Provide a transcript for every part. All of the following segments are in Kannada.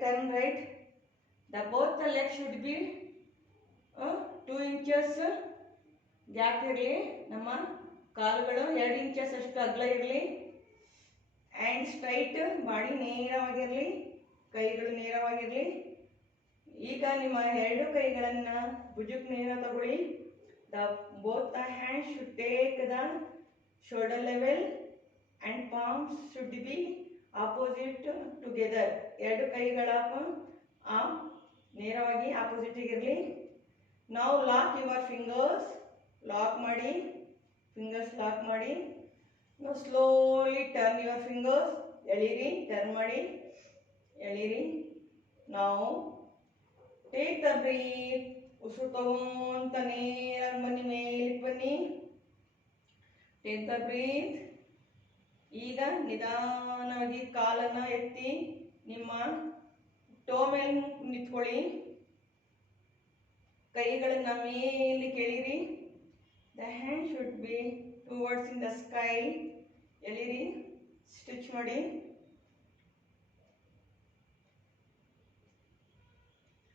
turn right. The both the legs should be 2 inches gap ಇರಲಿ. ನಮ್ಮ ಕಾಲುಗಳು 2 ಇಂಚಸ್ ಅಷ್ಟು ಅಗಲ ಇರಲಿ. ಆ್ಯಂಡ್ ಸ್ಟ್ರೈಟ್, ಬಾಡಿ ನೇರವಾಗಿರಲಿ, ಕೈಗಳು ನೇರವಾಗಿರಲಿ. ಈಗ ನಿಮ್ಮ 2 ಕೈಗಳನ್ನು ಭುಜಕ್ಕೆ ನೇರ ತಗೊಳ್ಳಿ. Both the hands should take the shoulder level and palms should be opposite together. 2 ಕೈಗಳ ನೇರವಾಗಿ ಆಪೋಸಿಟ್ ಇರಲಿ. ನಾವು ಲಾಕ್ ಯುವರ್ ಫಿಂಗರ್ಸ್, ಲಾಕ್ ಮಾಡಿ, ಫಿಂಗರ್ಸ್ ಲಾಕ್ ಮಾಡಿ. ನಾವು ಸ್ಲೋಲಿ ಟರ್ನ್ ಯುವರ್ ಫಿಂಗರ್ಸ್, ಎಳೀರಿ, ಟರ್ನ್ ಮಾಡಿ, ಎಳೀರಿ. ನಾವು ಟೇಕ್ ದ ಬ್ರೀತ್, ಉಸಿರು ತಗೊಂತ ನೇರ ಬನ್ನಿ, ಮೇಲಿಗೆ ಬನ್ನಿ. Take the breath. ಈಗ ನಿಧಾನವಾಗಿ ಕಾಲನ್ನು ಎತ್ತಿ ನಿಮ್ಮ ಟೋ ಮೇಲೆ ನಿಂತ್ಕೊಳ್ಳಿ. ಕೈಗಳನ್ನು ಮೇಲೆ ಕೆಳಿರಿ. The hand should be towards in the sky. ಎಳಿರಿ, ಸ್ಟಿಚ್ ಮಾಡಿ.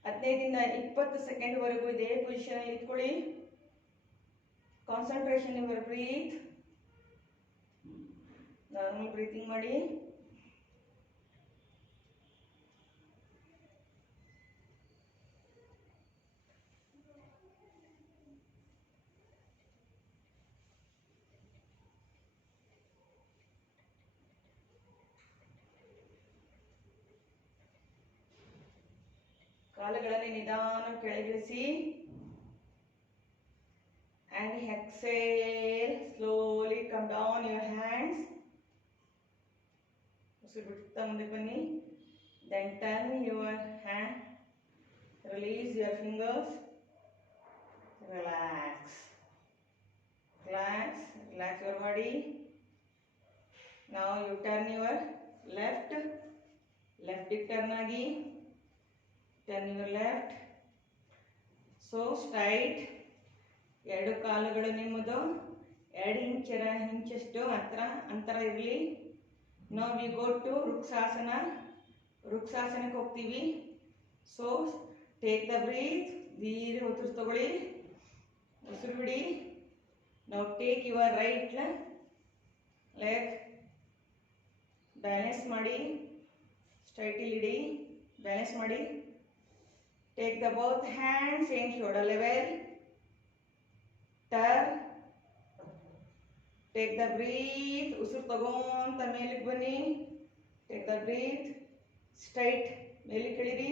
ಹದಿನೈದರಿಂದ 20 ಸೆಕೆಂಡ್ವರೆಗೂ ಇದೇ ಪೊಸಿಷನ್ ಇಟ್ಕೊಳ್ಳಿ. Concentration your breath. Normal breathing ಮಾಡಿ. ಕಾಲುಗಳನ್ನು ನಿಧಾನ ಕೆಳಗಿಳಿಸಿ. and exhale, slowly come down your hands. ಉಸಿರು ಬಿಡ್ತಾ ಮುಂದೆ ಬನ್ನಿ. then turn your hand, release your fingers, relax, relax, relax your body. now you turn your left turn agi, turn your left. so straight. 2 ಕಾಲುಗಳು ನಿಮ್ಮದು 2 ಇಂಚಷ್ಟು ಅಂತರ ಇರಲಿ. ನಾವು ವಿ ಗೋ ಟು ವೃಕ್ಷಾಸನಕ್ಕೆ ಹೋಗ್ತೀವಿ. ಸೊ ಟೇಕ್ ದ ಬ್ರೀತ್, ದೀರ್ಘ ಉಸಿರು ತಗೊಳ್ಳಿ, ಉಸಿರು ಬಿಡಿ. ನಾವು take your right leg, balance ಮಾಡಿ, ಸ್ಟ್ರೈಟಲ್ಲಿ ಇಡಿ, ಬ್ಯಾಲೆನ್ಸ್ ಮಾಡಿ. Take the both hands in shoulder level. turn, take the breath, ಉಸಿರು ತಗೊಂತ ಮೇಲಿಗೆ ಬನ್ನಿ. take the breath, straight ಮೇಲಿಗೆ ಇಳಿರಿ.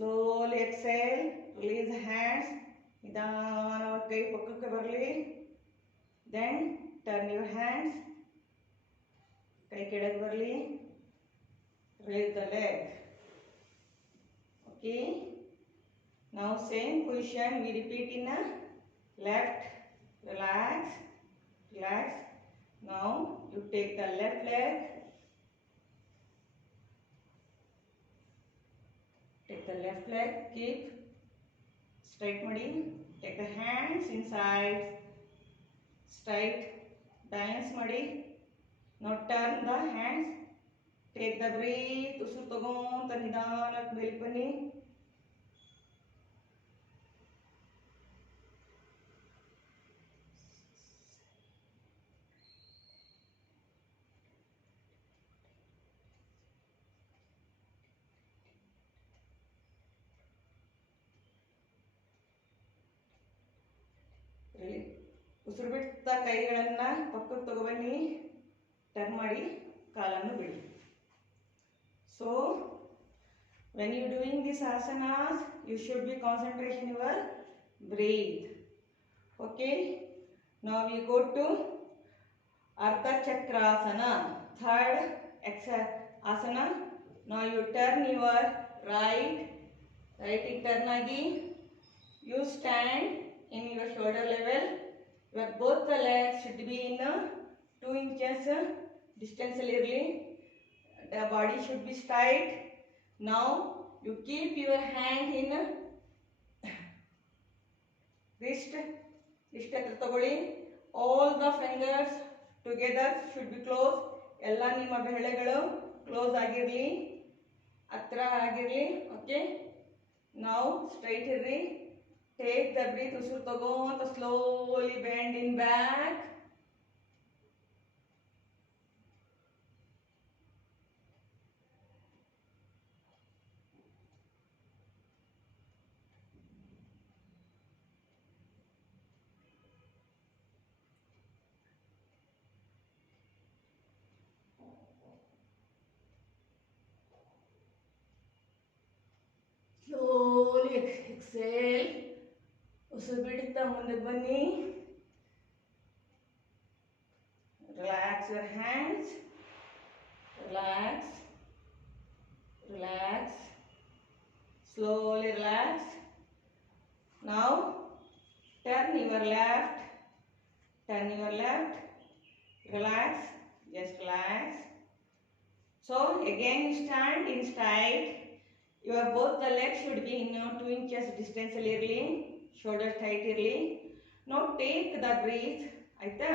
slowly exhale, release the hands. ನಿಧಾನವಾಗಿ ಕೈ ಪಕ್ಕಕ್ಕೆ ಬರಲಿ. then turn your hands, ಕೈ ಕೆಳಗೆ ಬರಲಿ. release the leg. okay, now same position we repeat in a left. relax, relax. now you take the left leg, take the left leg, keep straight ಮಾಡಿ. take the hands inside, straight, balance ಮಾಡಿ. now turn the hands, take the breath, ಉಸಿರು ತಗೊಂತ ನಿಧಾನಕ್ಕೆ ಮೇಲ್ಗೆ ಬನ್ನಿ. ಉಸಿರು ಬಿಡ್ತಾ ಕೈಗಳನ್ನು ಪಕ್ಕಕ್ಕೆ ತಗೊಬನ್ನಿ. ಟರ್ನ್ ಮಾಡಿ, ಕಾಲನ್ನು ಬಿಡಿ. So when you doing this asanas, you should be concentration your breathe. okay, now we go to ardha chakrasana, third asana. now you turn your right turn agi, you stand in your shoulder level. Your both the legs should be in 2 inches distance ಅಲ್ಲಿ ಇರಲಿ. The body should be straight. Now you keep your hand in wrist ಹತ್ರ ತಗೊಳ್ಳಿ. All the fingers together should be close. ಎಲ್ಲ ನಿಮ್ಮ ಬೆರಳುಗಳು ಕ್ಲೋಸ್ ಆಗಿರಲಿ, ಹತ್ರ ಆಗಿರಲಿ. ಓಕೆ, ನಾವು ಸ್ಟ್ರೈಟ್ ಇರ್ರಿ. Take the breath. ಉಸಿರು ತಗೋಂತ slowly bend in back. Slowly exhale. ಉಸಿರು ಬಿಡುತ್ತಾ ಮುಂದಕ್ಕೆ ಬನ್ನಿ. Relax your hands. Relax. Relax. Slowly relax. Now turn your left. Turn your left. Relax. Just relax. So again stand in straight. Your both the legs should be in 2 inches distance ಅಲ್ಲಿ ಇರಲಿ. ಶೋಲ್ಡರ್ ಟೈಟ್ ಇರಲಿ. Now take the breath. ಆಯ್ತಾ?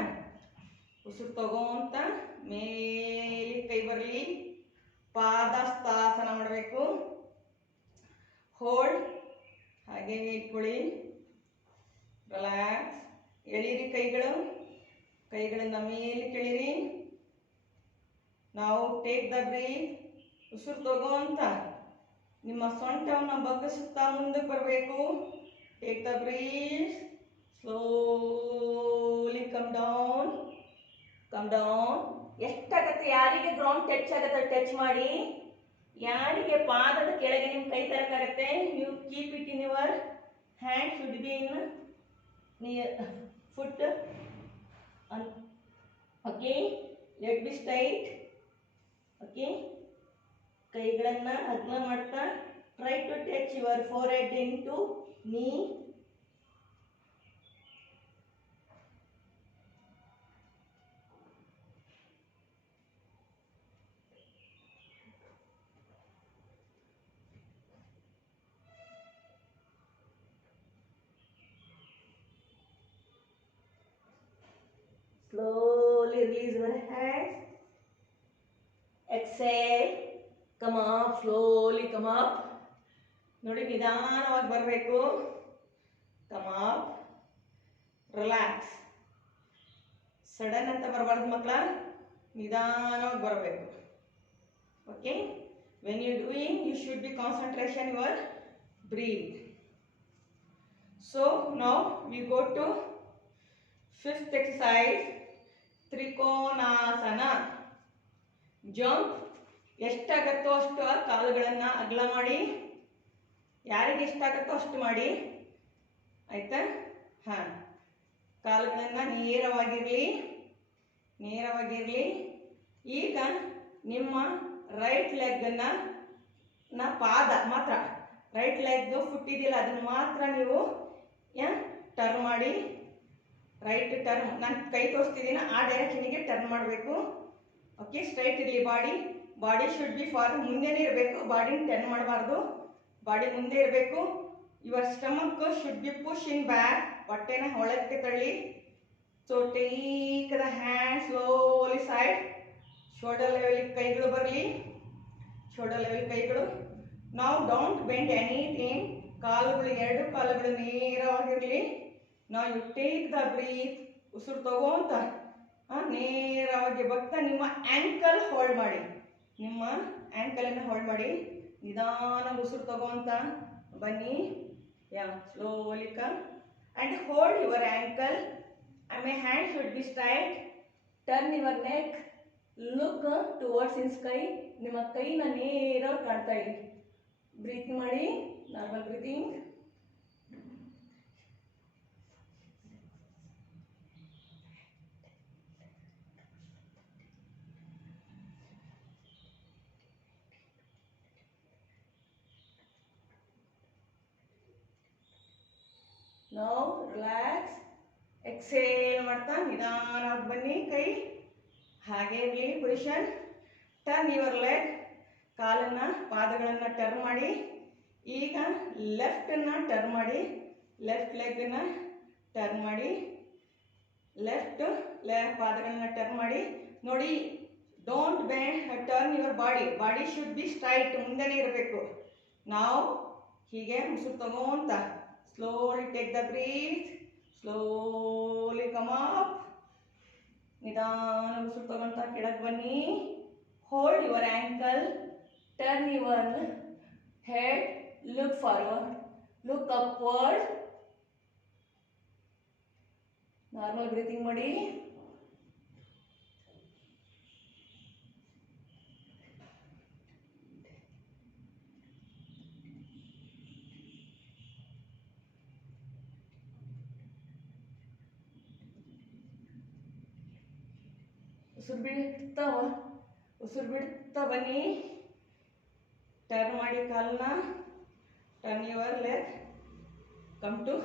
ಉಸಿರು ತಗೋಂತ ಮೇಲೆ ಕೈ ಬರಲಿ. ಪಾದಸ್ಥಾಸನ ಮಾಡಬೇಕು. ಹೋಲ್ಡ್. ಹಾಗೆ ಇಟ್ಕೊಳ್ಳಿ. ರಿಲ್ಯಾಕ್ಸ್. ಎಳೀರಿ ಕೈಗಳು. ಕೈಗಳಿಂದ ಮೇಲೆ ಕೆಳಿರಿ. ನಾವು ಟೇಕ್ ದ ಬ್ರೀತ್. ಉಸಿರು ತಗೋಂತ ನಿಮ್ಮ ಸೊಂಟವನ್ನು ಬಗ್ಗಿಸುತ್ತಾ ಮುಂದಕ್ಕೆ ಬರಬೇಕು. Take the breath. Slowly come down. Come down. ಎಷ್ಟಾಗತ್ತೆ ಯಾರಿಗೆ ಗ್ರೌಂಡ್ ಟಚ್ ಆಗುತ್ತೆ ಟಚ್ ಮಾಡಿ. ಯಾರಿಗೆ ಪಾದದ ಕೆಳಗೆ ನಿಮ್ಮ ಕೈ ತರಕಾಗತ್ತೆ, you keep it in your hand. Should be in near foot. Okay, let be straight. Okay, ಕೈಗಳನ್ನ ಅಗ್ಲ ಮಾಡ್ತಾ try to touch your forehead into knee. Slowly release your hands. Exhale. Come up. Slowly come up. ನೋಡಿ ನಿಧಾನವಾಗಿ ಬರಬೇಕು. Come up. Relax. ಸಡನ್ ಅಂತ ಬರಬಾರ್ದು ಮಕ್ಕಳ. ನಿಧಾನವಾಗಿ ಬರಬೇಕು. Okay? When you doing, you should be concentration your breathe. So now we go to fifth exercise. Trikonasana. Jump. ಎಷ್ಟಾಗತ್ತೋ ಅಷ್ಟು ಕಾಲುಗಳನ್ನು ಅಗಲ ಮಾಡಿ. ಯಾರಿಗೆ ಎಷ್ಟಾಗತ್ತೋ ಅಷ್ಟು ಮಾಡಿ. ಆಯ್ತಾ? ಹಾಂ, ಕಾಲುಗಳನ್ನು ನೇರವಾಗಿರಲಿ. ನೇರವಾಗಿರಲಿ. ಈಗ ನಿಮ್ಮ ರೈಟ್ ಲೆಗ್ಗನ್ನು ಪಾದ ಮಾತ್ರ, ರೈಟ್ ಲೆಗ್ ಫುಟ್ ಇದೆಯಲ್ಲ ಅದನ್ನು ಮಾತ್ರ ನೀವು ಟರ್ನ್ ಮಾಡಿ. ರೈಟ್ ಟರ್ನ್, ನಾನು ಕೈ ತೋರಿಸ್ತಿದ್ದೀನಿ ಆ ಡೈರೆಕ್ಷನಿಗೆ ಟರ್ನ್ ಮಾಡಬೇಕು. ಓಕೆ, ಸ್ಟ್ರೈಟ್ ಇರಲಿ body. Body should be for ಮುಂದೆನೇ ಇರಬೇಕು. ಬಾಡಿನ ಟರ್ನ್ ಮಾಡಬಾರ್ದು. ಬಾಡಿ ಮುಂದೆ ಇರಬೇಕು. Your stomach should be push in back. ಹೊಟ್ಟೆನ ಒಳಕ್ಕೆ ತಳ್ಳಿ. So take the hand slowly side. Shoulder level ಕೈಗಳು ಬರಲಿ. ಶೋಲ್ಡರ್ ಲೆವೆಲ್ ಕೈಗಳು. ನಾವು ಡೋಂಟ್ ಬೆಂಡ್ ಎನಿಥಿಂಗ್. ಕಾಲುಗಳು, ಎರಡು ಕಾಲುಗಳು ನೇರವಾಗಿರಲಿ. ನಾವು ಯು ಟೇಕ್ ದ ಬ್ರೀತ್. ಉಸಿರು ತಗೋಂತ ನೇರವಾಗಿ ಬಗ್ತಾ ನಿಮ್ಮ ಆ್ಯಂಕಲ್ ಹೋಲ್ಡ್ ಮಾಡಿ. ನಿಮ್ಮ ಆ್ಯಂಕಲನ್ನು ಹೋಲ್ಡ್ ಮಾಡಿ. ನಿಧಾನ ಉಸಿರು ತಗೋಂತ ಬನ್ನಿ. Slowly come and hold your ankle. My hand should be straight. Turn your neck. Look towards in sky. ನಿಮ್ಮ ಕೈನ ನೇರವಾಗಿ ಕಾಣ್ತಾ ಇರಿ. ಬ್ರೀತಿಂಗ್ ಮಾಡಿ. Normal breathing. Now relax. Exhale ಮಾಡ್ತಾ ನಿಧಾನವಾಗಿ ಬನ್ನಿ. ಕೈ ಹಾಗೆ ಇರಲಿ ಪೊಸಿಷನ್. ಟರ್ನ್ ಯುವರ್ ಲೆಗ್, ಕಾಲನ್ನು ಪಾದಗಳನ್ನು ಟರ್ನ್ ಮಾಡಿ. ಈಗ ಲೆಫ್ಟನ್ನು ಟರ್ನ್ ಮಾಡಿ, ಲೆಫ್ಟ್ ಲೆಗ್ನ ಟರ್ನ್ ಮಾಡಿ, ಲೆಫ್ಟ್ ಪಾದಗಳನ್ನ ಟರ್ನ್ ಮಾಡಿ. ನೋಡಿ, don't turn your body should be straight, ಮುಂದೆನೇ ಇರಬೇಕು. ನಾವು ಹೀಗೆ ಉಸಿರು ತಗೋಂತ slowly take the breath, slowly come up. ನಿಧಾನ ಉಸಿರು ತಗೊಂತ ಕೆಳಗೆ ಬನ್ನಿ. Hold your ankle, turn your head, look forward, look upward. Normal breathing ಮಾಡಿ. ಉಸಿರು ಬಿಡ್ತಾ ಬನ್ನಿ. ಟರ್ನ್ ಮಾಡಿ ಕಾಲನ್ನ, turn your leg, come to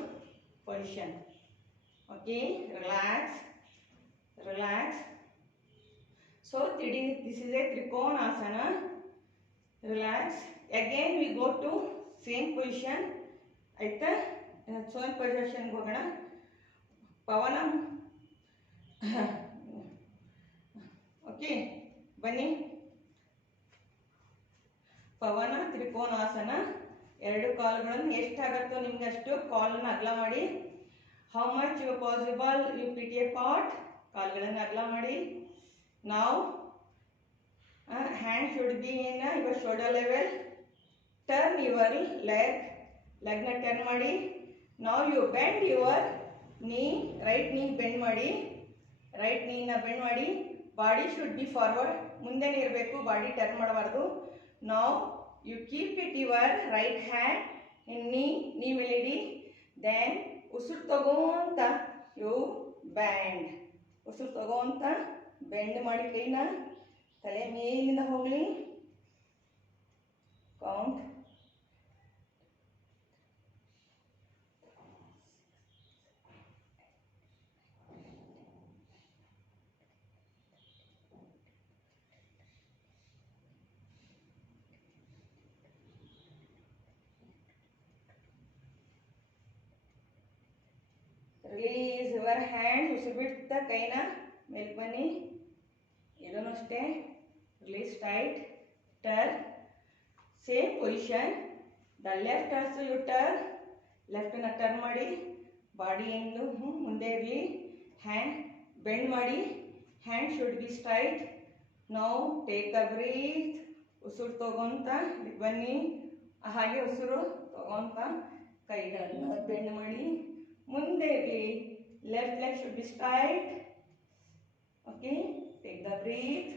position. Okay, relax, relax. So this is a Trikonasana. Relax. Again we go to same position. ಆಯ್ತಾ? same position ಹೋಗೋಣ. ಪವನ ಓಕೆ ಬನ್ನಿ. ಪವನ ತ್ರಿಕೋನಾಸನ. ಎರಡು ಕಾಲುಗಳನ್ನು ಎಷ್ಟಾಗತ್ತೋ ನಿಮ್ಗೆ ಅಷ್ಟು ಕಾಲನ್ನು ಅಗಲ ಮಾಡಿ. How much you possible you put apart, ಕಾಲುಗಳನ್ನು ಅಗಲ ಮಾಡಿ. ನಾವು hand should be in your shoulder level. Turn your ಲೆಗ್ನ ಟರ್ನ್ ಮಾಡಿ. ನಾವು you bend your knee, right knee bend ಮಾಡಿ, ರೈಟ್ ನೀನ ಬೆಂಡ್ ಮಾಡಿ. ಬಾಡಿ ಶುಡ್ ಬಿ ಫಾರ್ವರ್ಡ್, ಮುಂದೆನೇ ಇರಬೇಕು, ಬಾಡಿ ಟರ್ನ್ ಮಾಡಬಾರ್ದು. ನಾವು you keep it your right hand in knee ಮೇಲಿಡಿ. ದೆನ್ ಉಸಿರು ತಗೋಂತ ಯು ಬ್ಯಾಂಡ್, ಉಸಿರು ತಗೋಂತ ಬೆಂಡ್ ಮಾಡಿ ಕೈನ, ತಲೆ ಮೇಲಿಂದ ಹೋಗಲಿ. ಕೌಂಟ್. ರಿಲೀಸ್ ಯುವರ್ ಹ್ಯಾಂಡ್, ಉಸಿರು ಬಿಡ್ತಾ ಕೈನ ಮೇಲೆ ಬನ್ನಿ. ಇದನ್ನು ಅಷ್ಟೇ, release tight, turn, same position. The left also you turn, ಲೆಫ್ಟನ್ನು ಟರ್ನ್ ಮಾಡಿ, ಬಾಡಿ ಎಂದು ಮುಂದೆ ಇರಲಿ. ಹ್ಯಾಂಡ್ ಬೆಂಡ್ ಮಾಡಿ, ಹ್ಯಾಂಡ್ ಶುಡ್ ಬಿ ಸ್ಟ್ರೈಟ್. ನಾವು ಟೇಕ್ ಅ ಬ್ರೀತ್, ಉಸಿರು ತಗೊಂತ ಬನ್ನಿ. ಹಾಗೆ ಉಸಿರು ತಗೊಂತ ಕೈಗಳನ್ನು ಬೆಂಡ್ ಮಾಡಿ ಮುಂದೆ ಇರಲಿ. Left leg should be straight. Okay, take the breath.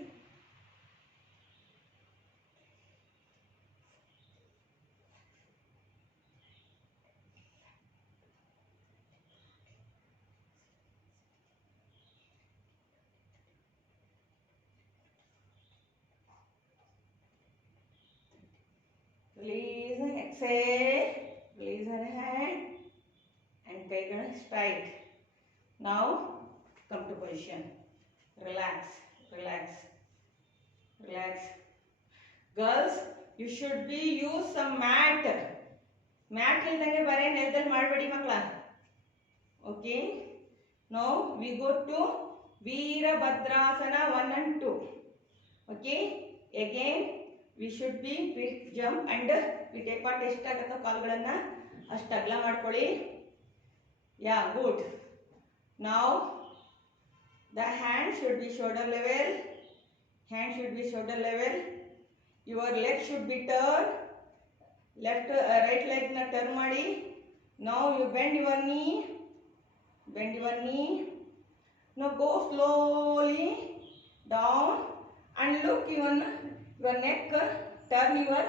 Release, exhale, release her hand and kaigal straight. Now come to position. Relax, relax, relax. Girls, you should be use some mat. Mat ildange bare ನೆಲದಲ್ಲಿ ಮಾಡಬೇಡಿ ಮಕ್ಕಳ. Okay. Now we go to Veerabhadrasana 1 and 2. Okay. Again we should be jump and we take part ಎಷ್ಟಾಗತ್ತೋ ಕಾಲುಗಳನ್ನು ಅಷ್ಟು ಅಗಲ ಮಾಡ್ಕೊಳ್ಳಿ. ಯಾ, good. Now the hand should be shoulder level. Hand should be shoulder level. Your leg should be turn. Right leg na turn ಮಾಡಿ. Now you bend your knee. Bend your knee. Now go slowly down and look your neck. Turn your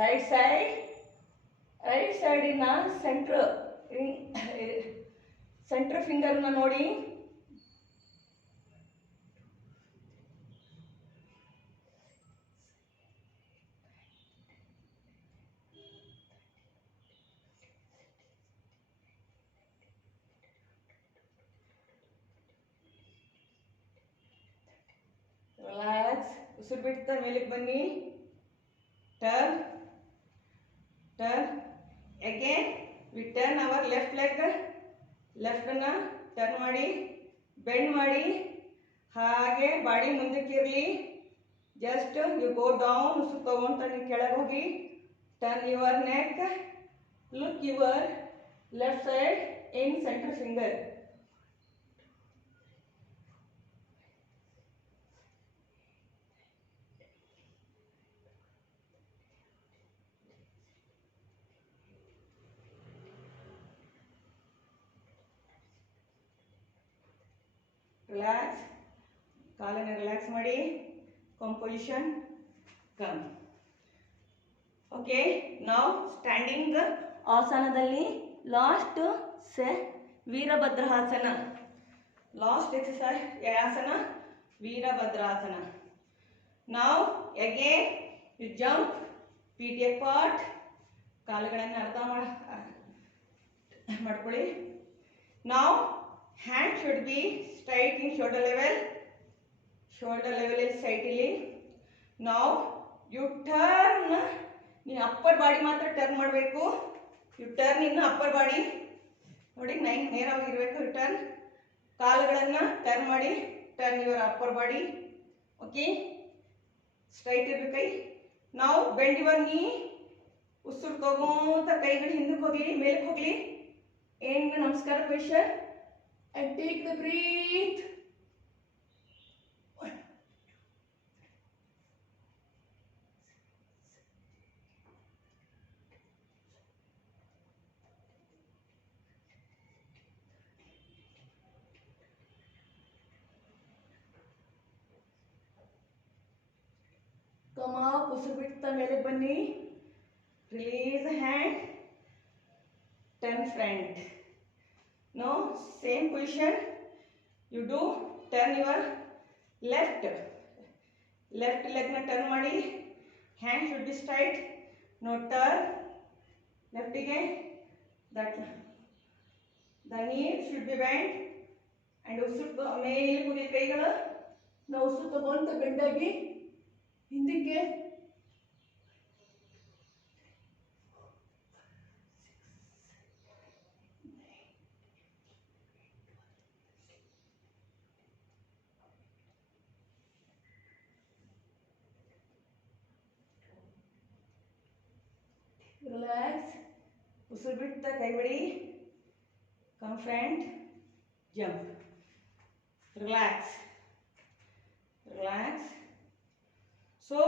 right side. Right side in a center finger na ನೋಡಿ. ಉಸಿರು ಬಿಡ್ತಾ ಮೇಲಕ್ಕೆ ಬನ್ನಿ. Turn turn again we turn our left leg. ಲೆಫ್ಟನ್ನು ಟರ್ನ್ ಮಾಡಿ, ಬೆಂಡ್ ಮಾಡಿ, ಹಾಗೆ ಬಾಡಿ ಮುಂದಕ್ಕೆ ಇರಲಿ. ಜಸ್ಟ್ ಯು ಗೋ ಡೌನ್, ಉಸಿರು ತಗೊಂತ ನೀವು ಕೆಳಗೆ ಹೋಗಿ. Turn your neck, look your left side in centre finger. Relax, ಕಾಲನ್ನು ರಿಲ್ಯಾಕ್ಸ್ ಮಾಡಿ. Composition come. ಓಕೆ, ನಾವು ಸ್ಟ್ಯಾಂಡಿಂಗ್ ಆಸನದಲ್ಲಿ last virabhadrasana. Last exercise asana virabhadrasana. ನಾವು again you jump, feet apart, ಕಾಲುಗಳನ್ನು ಅರ್ಧ ಮಾಡ್ಕೊಳ್ಳಿ. ನಾವು hand should be straight in shoulder level. Shoulder level is straight ಇಲ್ಲಿ. Now you turn, ನೀವು ಅಪ್ಪರ್ ಬಾಡಿ ಮಾತ್ರ ಟರ್ನ್ ಮಾಡಬೇಕು. You turn in upper body ನೋಡಿ, ನೇರವಾಗಿರಬೇಕು. ಯು ಟರ್ನ್, ಕಾಲುಗಳನ್ನು ಟರ್ನ್ ಮಾಡಿ. Turn your upper body. Okay, straight ಇರಬೇಕು ಕೈ. ನಾವು ಬೆಂಡ್ ಯುವರ್ ನೀ, ಉಸಿರು ತಗೋಂತ ಕೈಗಳು ಹಿಂದಕ್ಕೆ ಹೋಗ್ಲಿ, ಮೇಲಕ್ಕೆ ಹೋಗ್ಲಿ. ಏನು ನಮಸ್ಕಾರ position. And take the breath. Come up, ಉಸಿರು ಬಿಡ್ತಾ ಮೇಲೆ ಬನ್ನಿ. Release the hand. Turn front. Now same position you do. Turn your left leg na turn ಮಾಡಿ. Hand should be straight. Now turn left ಗೆ, that the knee should be bent and ಉಸಿರು ಮೇಲೆ ಕೂಡಿ ಕೈಗಳು ನಾವು ಉಸಿರು ತಗೊಂತ ಬೆಂಡಾಗಿ ಹಿಂದಕ್ಕೆ. ರಿಲ್ಯಾಕ್ಸ್, ಉಸಿರು ಬಿಡ್ತಾ ಕೈ ಬಿಡಿ. Come front, jump, relax relax. So